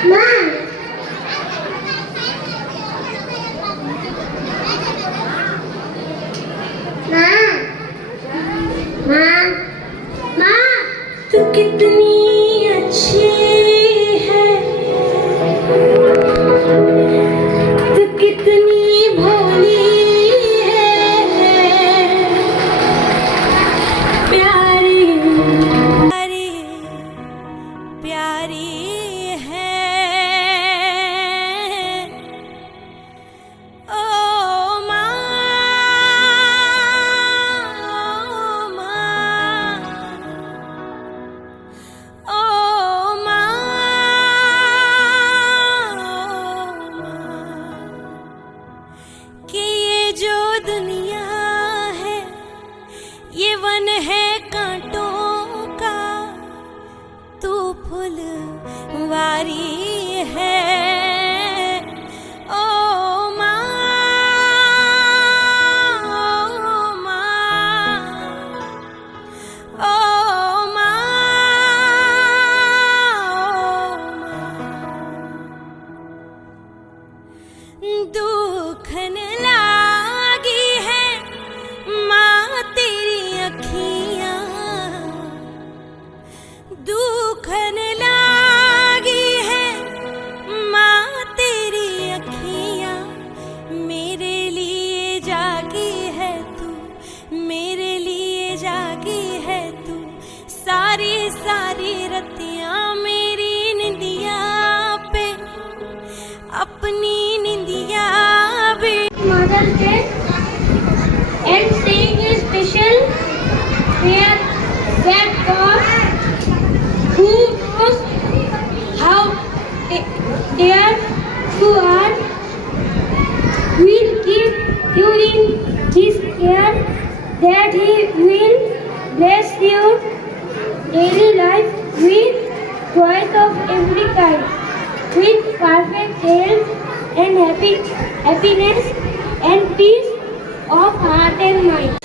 माँ माँ माँ माँ तू कितनी अच्छी है, तू कितनी भोली है, प्यारी प्यारी प्यारी है। ओ माँ, ओ माँ, ओ माँ, कि ये जो दुनिया है ये वन है कांटों का, तू फुलवारी है। ओ माँ, ओ माँ, ओ माँ, दुखन लागी है माँ तेरी अखियाँ, दुखन लागी है माँ तेरी अखियाँ, मेरे लिए जागी है तू, मेरे लिए जागी है तू, सारी सारी रतियाँ मेरी निंदिया पे अपनी निंदिया भी। Mother's Day and saying a special prayer that God, who knows how dear you are, will keep you in His care, that He will bless your daily life with joys of every kind, with perfect health and happiness and peace of heart and mind.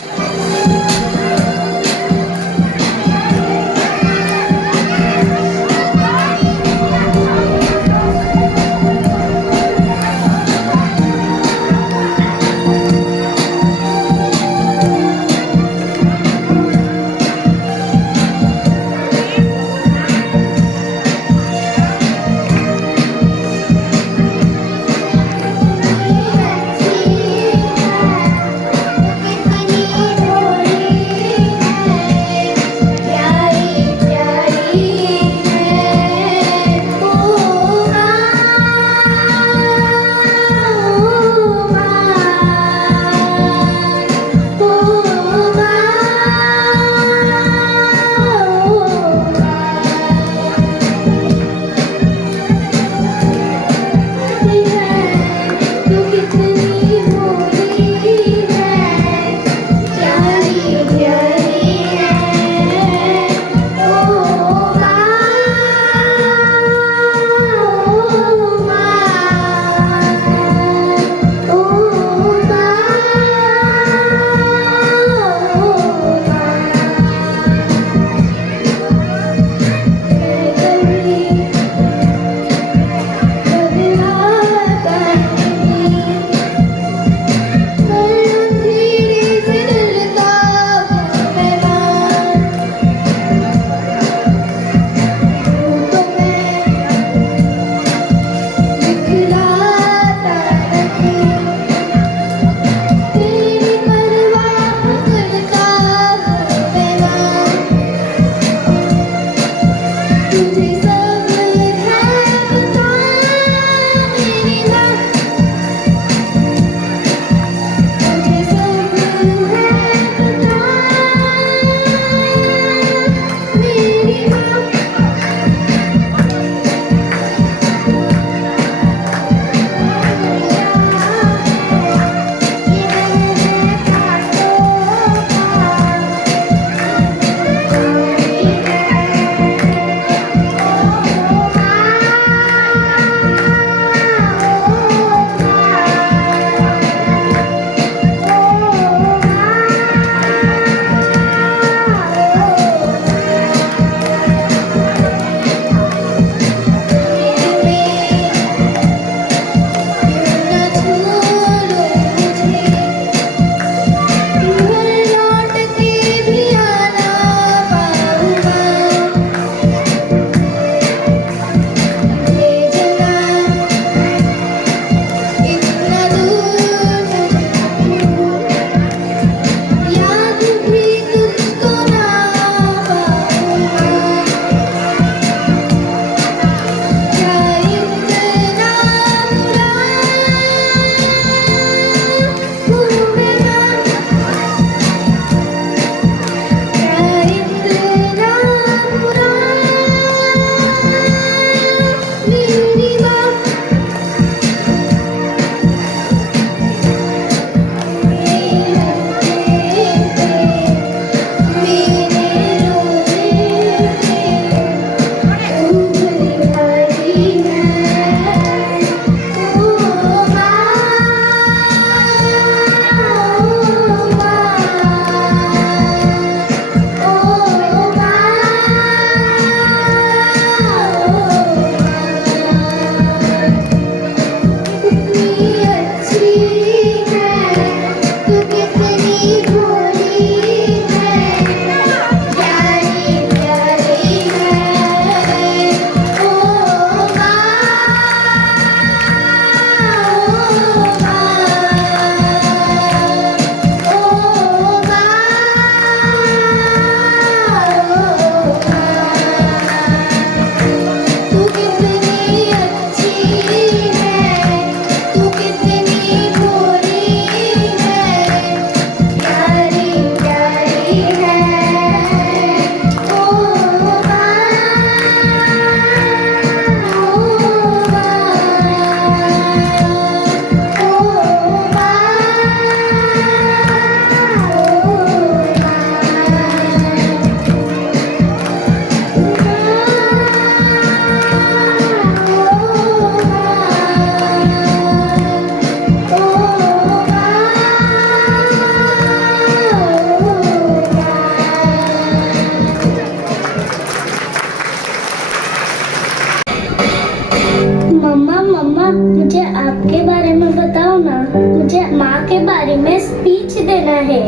मम्मा मम्मा मुझे आपके बारे में बताओ ना, मुझे माँ के बारे में स्पीच देना है।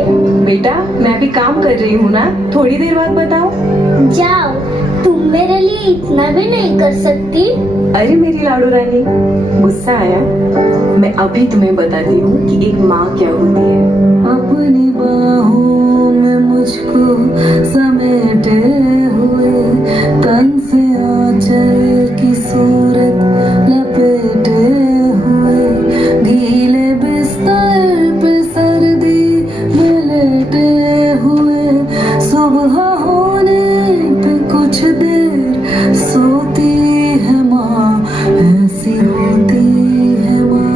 बेटा मैं भी काम कर रही हूँ ना, थोड़ी देर बाद बताओ। जाओ, तुम मेरे लिए इतना भी नहीं कर सकती। अरे मेरी लाडू रानी, गुस्सा आया? मैं अभी तुम्हें बताती हूँ कि एक माँ क्या होती है। अपनी बाहों में मुझको समेटे हुए, तन से आंचल की सूरत लपेटे हुए, गीले बिस्तर पे सर्दी में लेटे हुए, सुबह होने पे कुछ देर सोती है माँ, ऐसी होती है माँ,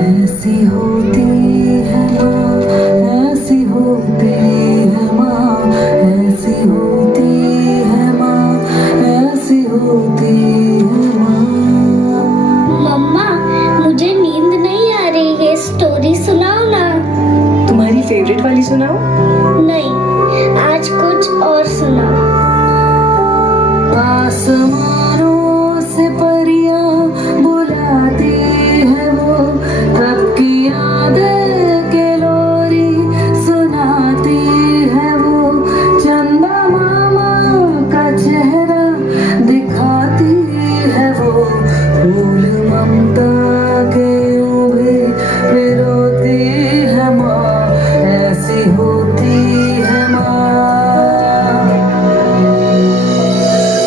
ऐसी होती है माँ, ऐसी होती है माँ, ऐसी होती है माँ, ऐसी होती है माँ। मम्मा मुझे नींद नहीं आ रही है, स्टोरी सुनाओ ना। तुम्हारी फेवरेट वाली सुनाओ। नहीं, आज कुछ और सुनाओ। आसमानों से परियां बुलाती है वो, तब की यादें के लोरी सुनाती है वो, चंदा मामा का चेहरा दिखाती है वो, फूल ममता के यूं भी पिरोती है माँ, ऐसी होती है माँ।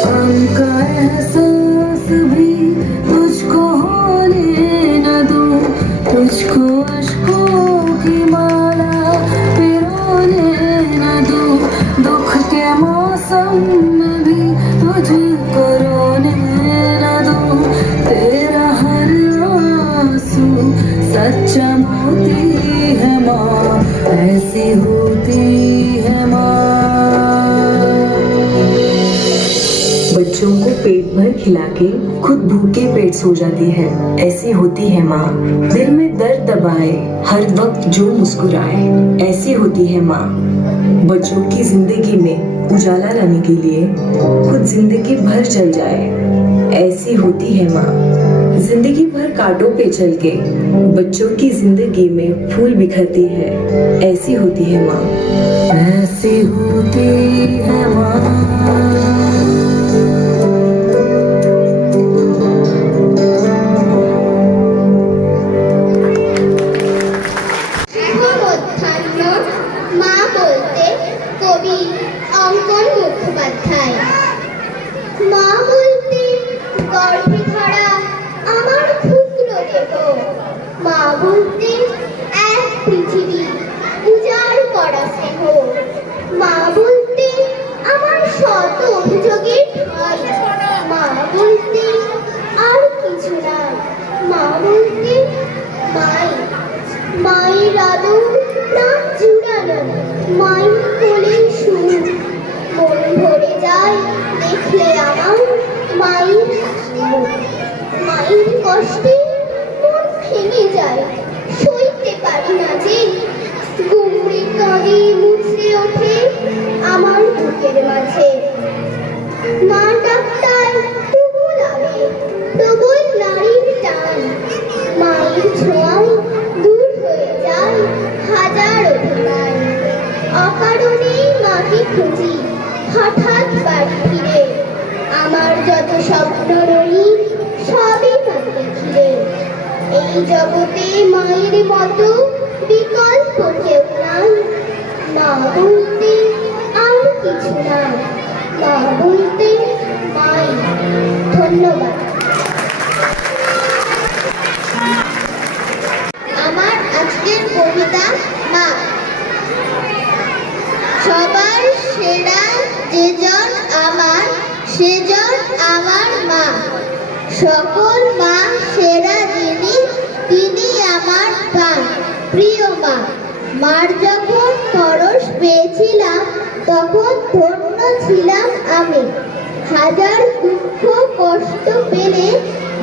उनका एहसास भी तुझको होने न दूं, तुझको अश्कों की माला पिरोने न दूं, दुख के मौसम में भी तुझको रोने न दूं, तेरा हर आंसू सच्चा मोती है माँ, ऐसी होती है माँ। बच्चों को पेट भर खिला के खुद भूखे पेट सो जाती है, ऐसी होती है माँ। दिल में दर्द दबाए हर वक्त जो मुस्कुराए, ऐसी होती है माँ। बच्चों की जिंदगी में उजाला लाने के लिए खुद जिंदगी भर चल जाए, ऐसी होती है माँ। जिंदगी भर कांटों पे चल के बच्चों की जिंदगी में फूल बिखरती है, ऐसी होती है माँ, ऐसी होती है माँ। মা বলতে কবি অঙ্কন মুখোপাধ্যায়। মা বলতে গর্ভে ধরা আমার ক্ষুদ্র দেহ, মা বলতে এক পৃথিবী উজাড় করা স্নেহ, মা বলতে আমার শত অভিযোগের ঠাঁই, মা বলতে আর কিছু না, মা বলতে মাই, মায়ের আদর প্রাণ জুড়ানো, মায়ের কোলে সুর, মন ভরে যায় দেখলে আমার মায়ের মুখ, মায়ের কষ্টে মন ভেঙে যায়, সইতে পারি না যে, গুমড়ে কাঁদে মুচড়ে ওঠে আমার বুকের মাঝে। মা ডাক্তার তবু লাগে, তবুই নারীর টান, মায়ের ছোঁয়ায় দূর হয়ে যায় হাজার অভিমান। অকারণেই মাকে খুঁজি হঠাৎ বাড়ি ফিরে, আমার যত স্বপ্ন রঙিন সবই মাকে ঘিরে। এই জগতে মায়ের মতো বিকল্প কেউ নাই, মা বলতে আর কিছু না, মা বলতে মাই। ধন্যবাদ। আমার আজকের কবিতা মা। সবার সেরা যেজন আমার, সেজন আমার মা। সকল মা সেরা যিনি, তিনি আমার প্রাণ প্রিয় মা। মার যখন পরশ পেয়েছিলাম তখন ধন্য ছিলাম আমি, হাজার দুঃখ কষ্ট পেলে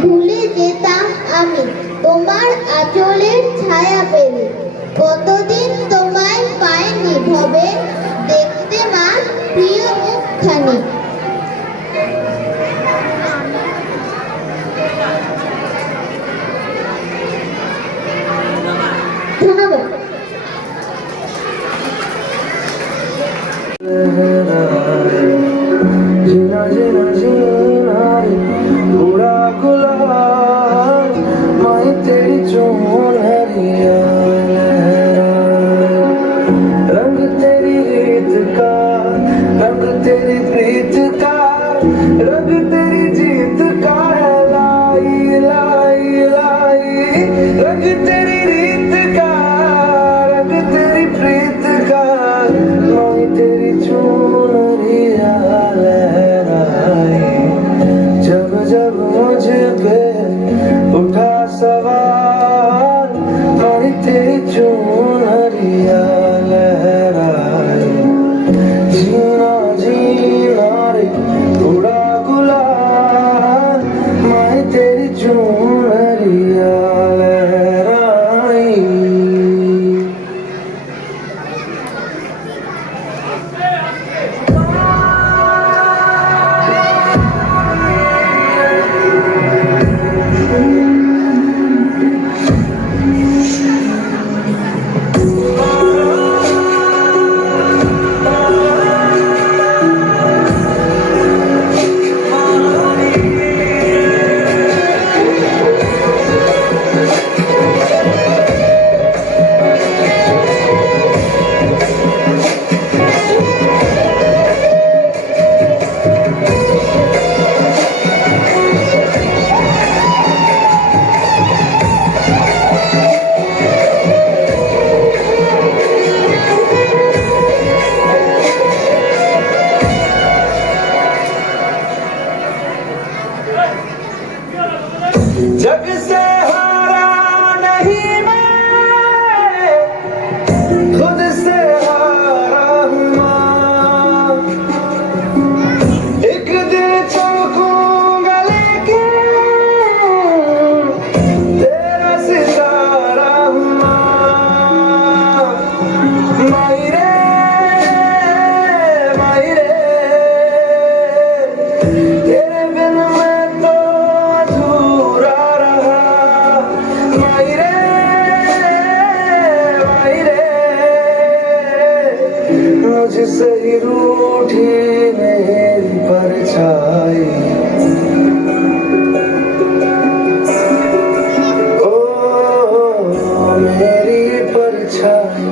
ভুলে যেতাম আমি তোমার আঁচলের ছায়া পেলে। কতদিন তোমায় পাইনি ভবে, দেখতে মা প্রিয় মুখখানি। रंग तेरी जीत का है लाई लाई लाई, रंग तेरी रीत का, रंग तेरी प्रीत का, माही तेरी चुनरिया लहराए, जब जब मुझ पे उठा सवाल, माही तेरी चुनरिया लहराए, जीना जीना रे उड़ा गुलाल, माही तेरी चुनरिया लहराई। जग से हारा नहीं मैं, खुद से हारा हूँ माँ, एक दिन चमकूंगा लेकिन तेरा सितारा हूँ माँ, माई रे तेरे बिन मैं तो अधूरा रहा, माई रे मुझसे ही रूठी मेरी परछाई, ओ मेरी परछाई,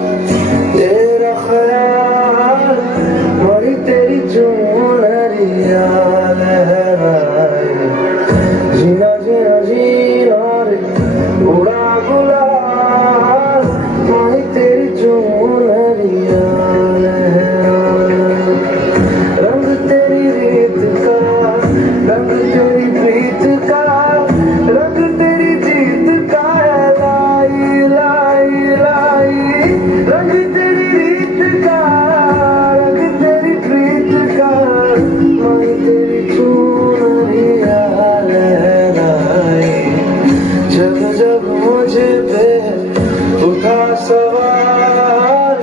तेरा ख्याल बड़ी तेरी चुनरिया लहराए, जीना जीना जीना रे उड़ा गुलाल, माही तेरी चुनरिया लहराए, रंग तेरी रीत का, रंग तेरी प्रीत का, रंग तेरी जीत का है लाई लाई लाई, रंग तेरी रीत का, रंग तेरी प्रीत का, माही तेरी चुनरिया लहराए, जब जब मुझे पे उठा सवाल,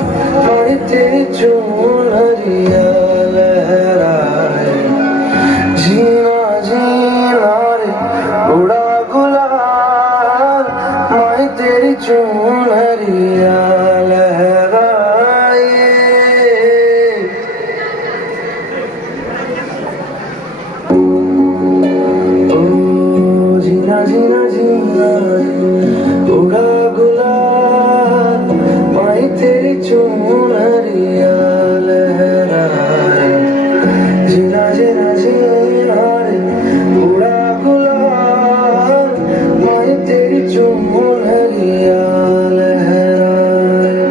माही तेरी चुनरिया लहराए, जीना जीना रे उड़ा गुलाल, माही तेरी चुनरिया लहराए। ओ जीना जीना जीना रे उड़ा गुलाल, माही तेरी चुनरिया लहराए, जीना जीना जीना रे उड़ा गुलाल, माही तेरी चुनरिया लहराए।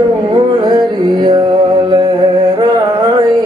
चुनरिया लहराई।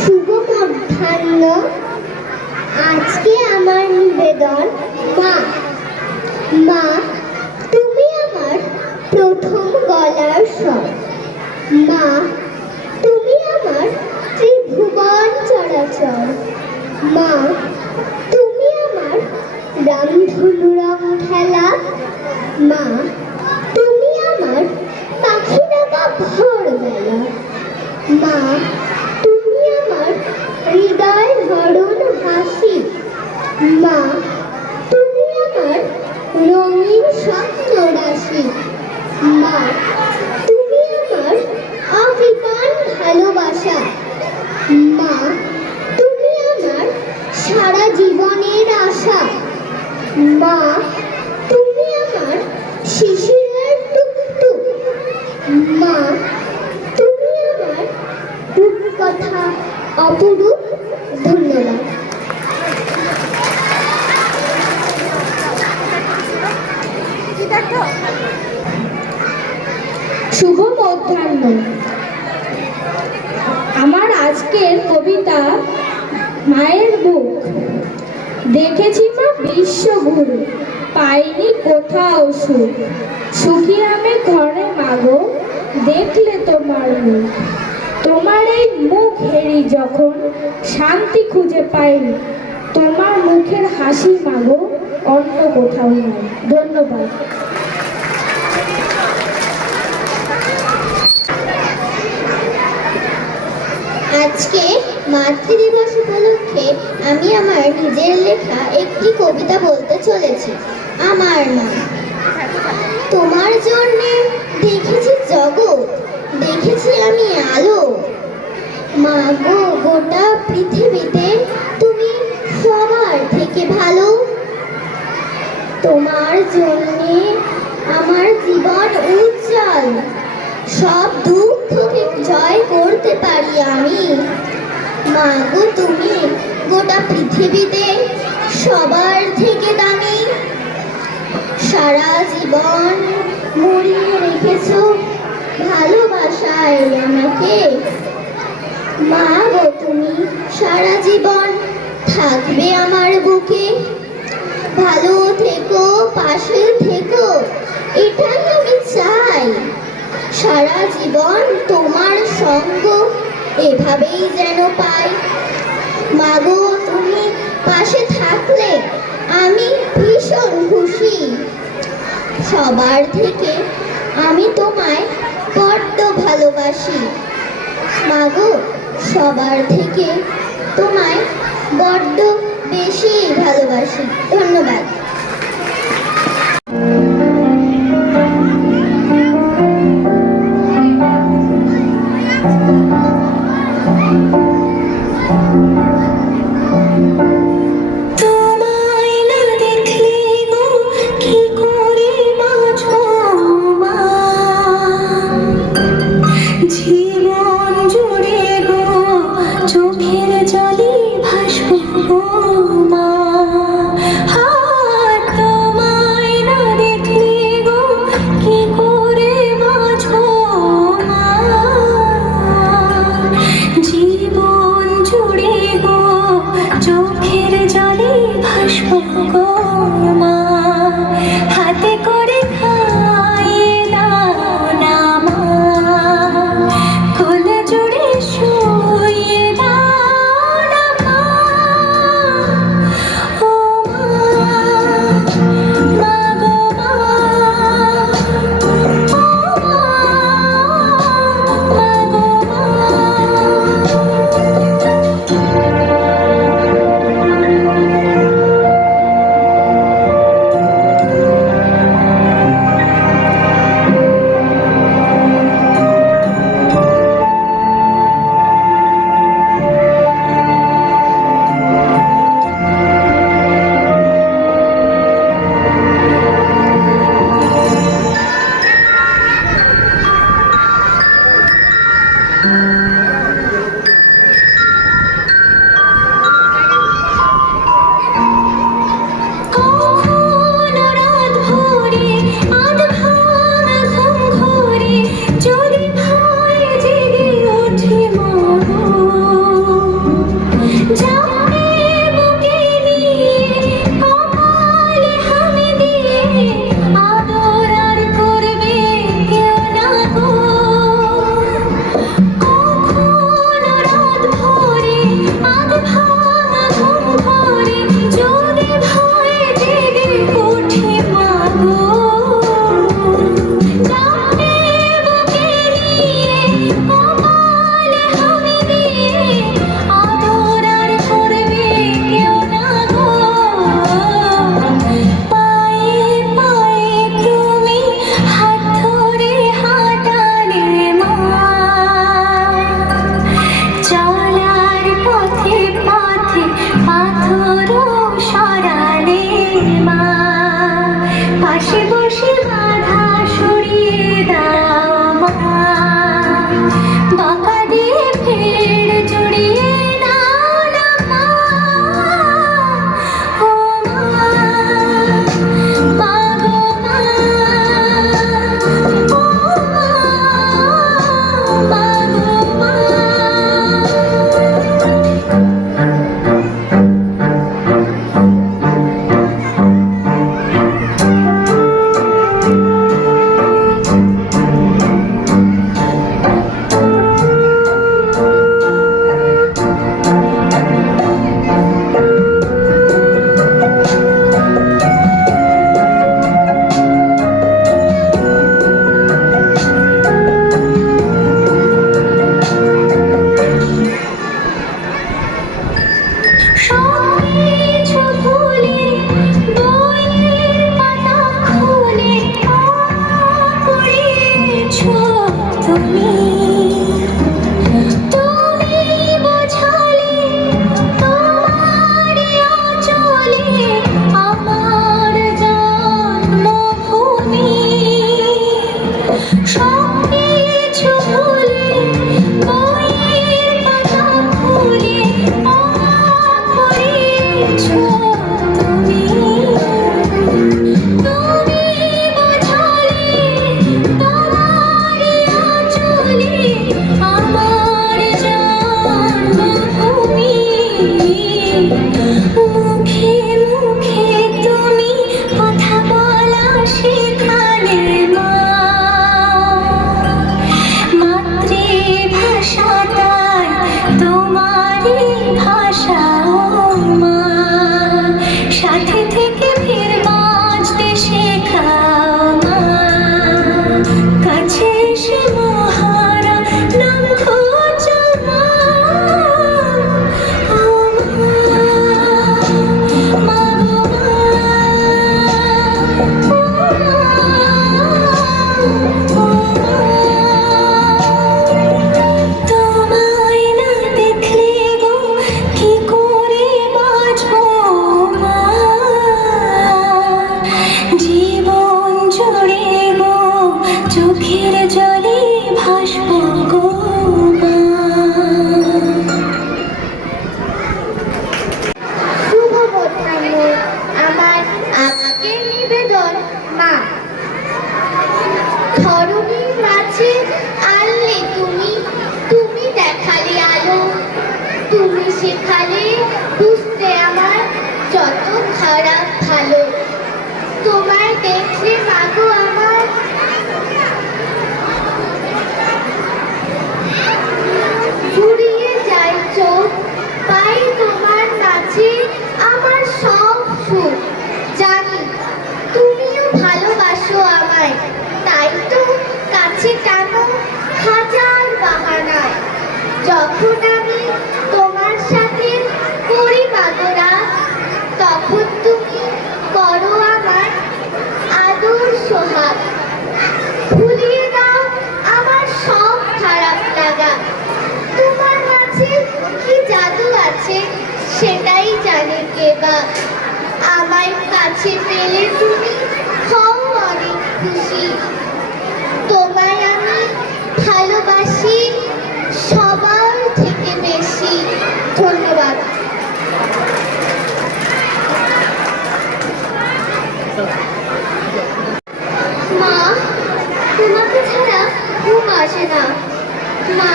শুভ মধ্যাহ্ন। আজকে আমার নিবেদন মা। মা, তুমি আমার প্রথম গলার স্বর। মা, তুমি আমার ত্রিভুবন চরাচর। মা, তুমি আমার রামধনু রং খেলা। মা, তুমি আমার পাখি ডাকা ভোরবেলা। মা, তুমি আমার হৃদয় ভরণ হাসি। মা, তুমি আমার রঙিন স্বপ্ন রাশি। মা, তুমি আমার অবিরাম ভালোবাসা। মা, তুমি আমার সারা জীবনের আশা। মা, তুমি আমার শিশিরের টুকটুক। মা, তুমি আমার রূপকথা অপরূপ। ধন্যবাদ। শুভ মধ্যাহ্ন। আমার আজকের কবিতা মায়ের বুক। দেখেছি মা বিশ্ব ঘুরে, পাইনি কোথাও সুখ। সুখী আমি ঘরে মাগো, দেখলে তোমার মুখ। তোমার এই মুখ হেরি যখন শান্তি খুঁজে পাইনি। তোমার মুখের হাসি মাগো, অন্য কোথাও নাই। ধন্যবাদ। আজকে মাতৃদিবস উপলক্ষে আমি আমার নিজের লেখা একটি কবিতা বলতে চলেছি। আমার মা। তোমার জন্যে দেখেছি জগৎ, দেখেছি আমি আলো। মা গো, গোটা পৃথিবীতে তুমি সবার থেকে ভালো। তোমার জন্যে আমার জীবন উজ্জ্বল, সব দুঃখকে জয় করতে পারি আমি। মা গো, তুমি গোটা পৃথিবীতে সবার থেকে দামি। সারা জীবন মুড়িয়ে রেখেছো ভালোবাসায় আমাকে। মা গো, তুমি সারা জীবন থাকবে আমার বুকে। ভালো থেকো, পাশে থেকো, এটাই আমি চাই। সারা জীবন তোমার সঙ্গ এভাবেই যেন পাই। মা গো, তুমি পাশে থাকলে আমি ভীষণ খুশি। সবার থেকে আমি তোমায় বড্ড ভালোবাসি। মা গো, সবার থেকে তোমায় বড্ড বেশি ভালোবাসি। ধন্যবাদ। তোমায় না দেখলে গো কি করে বাঁচবো মা, জীবন জুড়ে গো চোখের জলে ভাসবো মা। সবকিছু ভুলে বইয়ের পাতা খুলে পড়েছো তুমি তুমি বোঝালে তোমারই আঁচলে আমার জন্মভূমি মুখে মুখে তুমি কথা বলা শেখালে মা মাতৃভাষাটাই তোমারই ভাষা মা সাথে থেকে ফির বাঁচতে শেখাও মা কাছে এসে মহারা নাম খোঁজো মা ও মা তোমায় না দেখলে গো কি করে বাঁচবো মা জীবন জুড়ে গো চোখের জলে ভাসবো গো মা শুভ মধ্যাহ্ন আমার আজকের নিবেদন মা ধরণীর মাঝে আনলে তুমি তুমি দেখালে আলো তুমি শেখালে বুঝতে আমার যত খারাপ ভালো তোমায় দেখলে মাগো আমার ফুরিয়ে যায় চোখ পাই তোমার কাছে আমার সব সুখ জানি তুমিও ভালোবাসো আমায় তাই তো কাছে টানো হাজার বাহানায় যখন আমি তোমার সাথে করি মাগোরা তখন তুমি করো আমার আদর সোহাগ ভুলিয়ে দাও আমার সব খারাপ লাগা তোমার মাঝে কি জাদু আছে সেটাই জানে কে বা আমায় কাছে পেলে তুমি হও অনেক খুশি তোমায় আমি ভালোবাসি সবার থেকে বেশি ধন্যবাদ মা তোমাকে ছাড়া ঘুম আসে না মা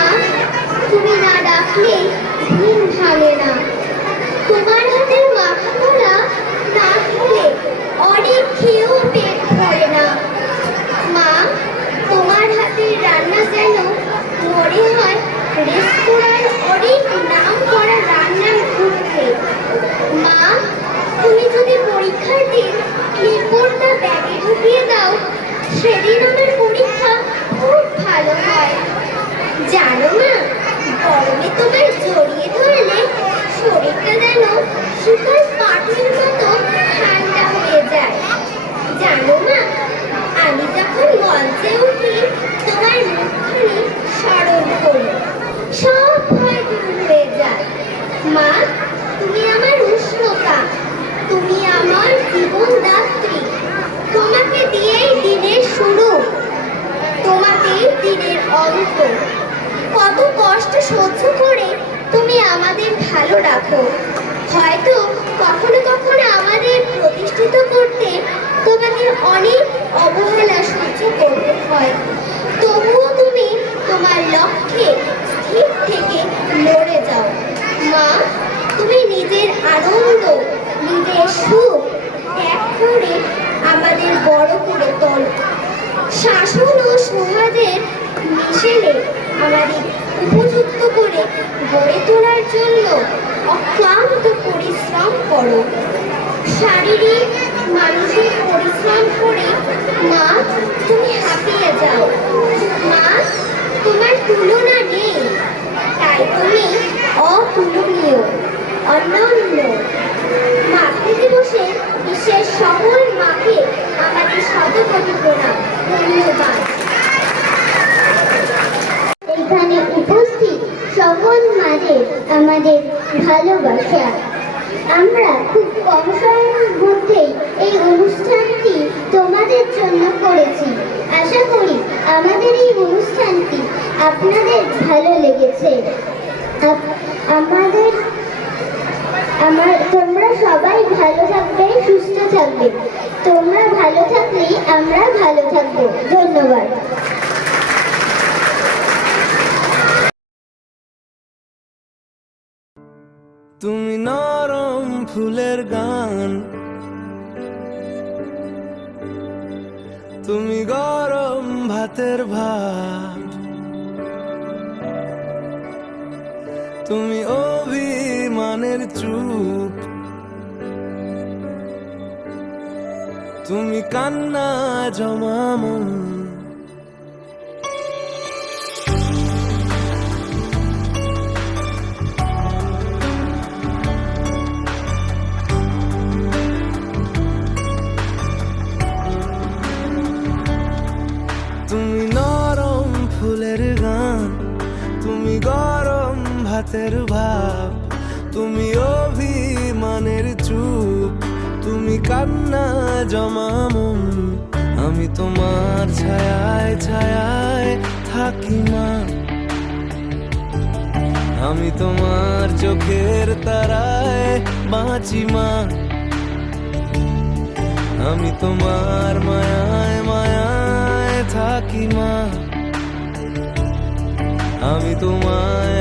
তুমি না ডাকলে ঘুম ভাঙে না তোমার হাতের মাখানোরা না খেলে অনেক খেয়েও পেট ভরে না মা তোমার হাতের রান্না যেন মনে হয় রেস্তোরাঁর অনেক নাম করা রান্নার ঊর্ধ্বে মা তুমি যদি পরীক্ষার দিন রিপোর্টটা ব্যাগে ঢুকিয়ে দাও সেদিন আমার পরীক্ষা খুব ভালো হয় জানো না গরমে তোমায় জড়িয়ে ধরলে শরীরটা যেন শীতল পাটির মতো ঠান্ডা হয়ে যায় জানো না আমি যখন মঞ্চে উঠি তোমার মুখখানি স্মরণ করি সব ভয় দূর হয়ে যায় মা তুমি আমার উষ্ণতা তুমি আমার জীবনদাত্রী তোমাকে দিয়েই দিনের শুরু তোমাকেই দিনের অন্ত কত কষ্ট সহ্য করে তুমি আমাদের ভালো রাখো হয়তো কখনো কখনো আমাদের প্রতিষ্ঠিত করতে তোমাদের অনেক অবহেলা সহ্য করতে হয় তবুও তুমি তোমার লক্ষ্যে স্থির থেকে লড়ে যাও মা তুমি নিজের আনন্দ নিজের সুখ ত্যাগ করে আমাদের বড় করে তোলো শাসন ও সমাজের মিশেলে আমাদের উপযুক্ত করে গড়ে তোলার জন্য অক্লান্ত পরিশ্রম করো শারীরিক মানসিক পরিশ্রম করে মা তুমি হাঁপিয়ে যাও মা তোমার তুলনা নেই তাই তুমি অতুলনীয় অনন্য মাতৃ দিবসে বিশ্বের সকল মাকে আমাদের শতকোটি প্রণাম ধন্যবাদ এখানে উপস্থিত সকল মাদের আমাদের ভালোবাসা আমরা খুব কম সময়ের মধ্যেই এই অনুষ্ঠানটি তোমাদের জন্য করেছি আশা করি আমাদের আপনাদের ভালো লেগেছে। তোমরা সবাই ভালো থাকবে, সুস্থ থাকবে। তোমরা ভালো থাকলেই আমরা ভালো থাকবো। ধন্যবাদ। তুমি নরম ফুলের গান, তুমি গরম ভাতের ভাত, তুমি অভিমানের চুপ, তুমি কান্না জমা মন। তুমি নরম ফুলের গান, তুমি গরম ভাতের ভাব, তুমি অভিমানের চুপ, তুমি কান্না জমা মন। আমি তোমার ছায়ায় ছায়ায় থাকি মা, আমি তোমার চোখের তারায় বাঁচি মা, আমি তোমার মায়ায় মায়ায় থাকি মা, আমি তোমায়